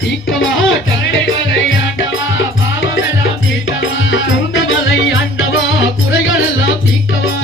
சீக்கமா கருணை மலை ஆண்டவா பாவமெல்லாம் குறைகள் எல்லாம் சீக்கமா